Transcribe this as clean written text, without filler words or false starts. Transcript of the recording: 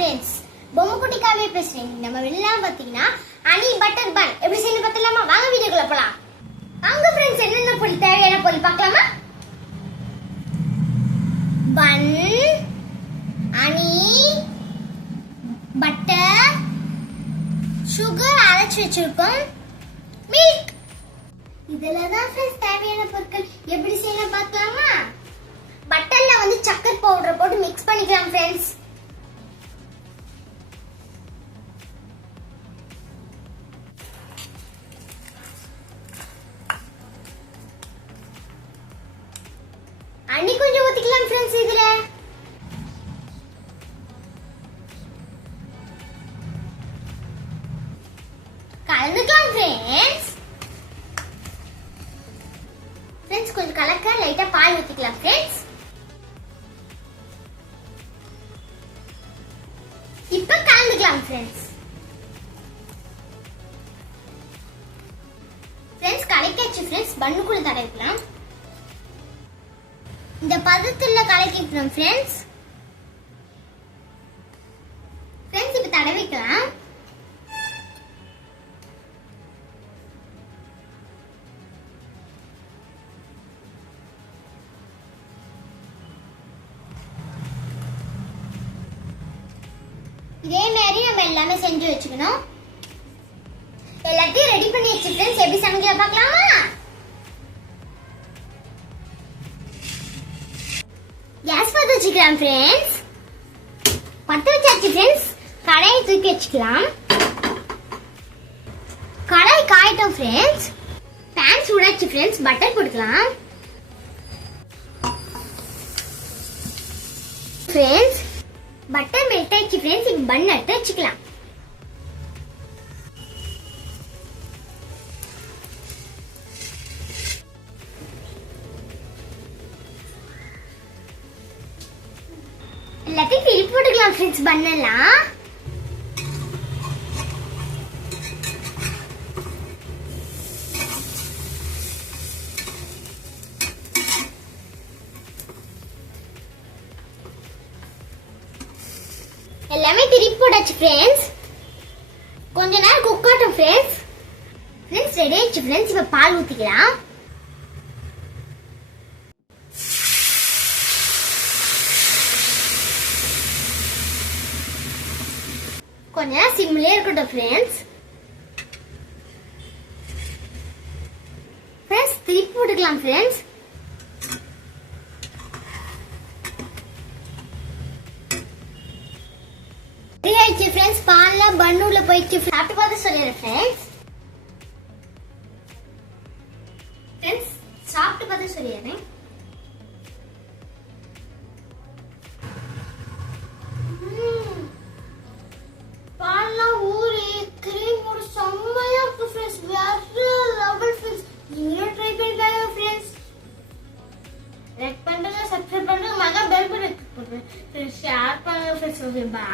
Friends, பொம்முக்குட்டி காவிய பேசுறேன். நம்ம வெளிலாம் பாத்தீங்கன்னா அனி பட்டர் பன் எப்படி செய்யணும் பார்த்தலாமா? வாங்க வீடியோக்குள்ள போலாம். வாங்க ஃப்ரெண்ட்ஸ், என்னென்ன பொருள் தேவையான பொருள் பார்க்கலாமா? பன், அனி, பட்டர், சுகர் அரைச்சு வச்சிருக்கோம், மில்க். இதெல்லாம் தான் ஃப்ரெண்ட்ஸ் தேவையான பொருட்கள். எப்படி செய்யணும் பார்க்கலாமா? பட்டர்ல வந்து சக்கர் பவுடர் போட்டு மிக்ஸ் பண்ணிக்கலாம் ஃப்ரெண்ட்ஸ். அன்னி கொஞ்சம் ஊத்திக்கலாம் ஃப்ரெண்ட்ஸ். இதுல கலந்துக்கலாம் ஃப்ரெண்ட்ஸ். ஃப்ரெண்ட்ஸ் கொஞ்சம் கலக்க லைட்டா பால் ஊத்திக்கலாம் ஃப்ரெண்ட்ஸ். இப்ப கலந்துக்கலாம் ஃப்ரெண்ட்ஸ். ஃப்ரெண்ட்ஸ் கலக்கியாச்சு ஃப்ரெண்ட்ஸ். பன்னுக்குள்ள தடவிக்கலாம். இந்த பதத்துல கலக்கிக்கலாம் ஃப்ரெண்ட்ஸ். ஃப்ரெண்ட்ஸ் இப்ப தடவிக்கலாம். இதே மாதிரி நம்ம எல்லாமே செஞ்சு வச்சுக்கணும். எல்லாத்தையும் ரெடி பண்ணி வச்சு ஃப்ரெண்ட்ஸ் எப்படி சமைக்கலாம் பார்க்கலாமா? கேஸ் பத்த வச்சுக்கலாம் ஃப்ரெண்ட்ஸ். பத்த வச்சாச்சு ஃப்ரெண்ட்ஸ். கடாயை தூக்கி வச்சுக்கலாம். கடாய் காயட்டும் ஃப்ரெண்ட்ஸ். பேன் சூடாச்சு ஃப்ரெண்ட்ஸ். பட்டர் போட்டுக்கலாம் ஃப்ரெண்ட்ஸ். பட்டர் மெல்ட் ஆயிடுச்சு ஃப்ரெண்ட்ஸ். இப்போ பன் எடுத்து வச்சுக்கலாம். எல்லாத்தையும் திருப்பி போட்டுக்கலாம் ஃப்ரெண்ட்ஸ். பண்ணலாம். எல்லாமே திருப்பி போட்டாச்சு ஃப்ரெண்ட்ஸ். கொஞ்ச நேரம் குக் ஆகட்டும் ஃப்ரெண்ட்ஸ். ஃப்ரெண்ட்ஸ் ரெடி ஆயிடுச்சு ஃப்ரெண்ட்ஸ். இப்போ பால் ஊத்திக்கலாம். கொஞ்ச நேரம் சிம்லயே இருக்கட்டும் ஃப்ரெண்ட்ஸ். ஃப்ரெண்ட்ஸ் திருப்பி போட்டுக்கலாம் ஃப்ரெண்ட்ஸ். ரெடி ஆயிடுச்சு ஃப்ரெண்ட்ஸ். பால்ல பன்னுல போயிடுச்சு. சாப்பிட்டு பார்த்து சொல்லிடுறேன் ஃப்ரெண்ட்ஸ். ஃப்ரெண்ட்ஸ் சாப்பிட்டு பார்த்து சொல்லிடுறேன். பால்லாம் ஊறி கிரீம் ஒரு செம்மையா இருக்கு ஃப்ரெண்ட்ஸ். வேற லெவல் ஃப்ரெண்ட்ஸ். நீங்களும் ட்ரை பண்ணி பாருங்க ஃப்ரெண்ட்ஸ். லைக் பண்ணுங்க, சப்ஸ்கிரைப் பண்ணுங்க, மகா பெல் பட்டன் கிளிக் பண்ணுங்க, ஷேர் பண்ணுங்க ஃப்ரெண்ட்ஸ். Okay bye.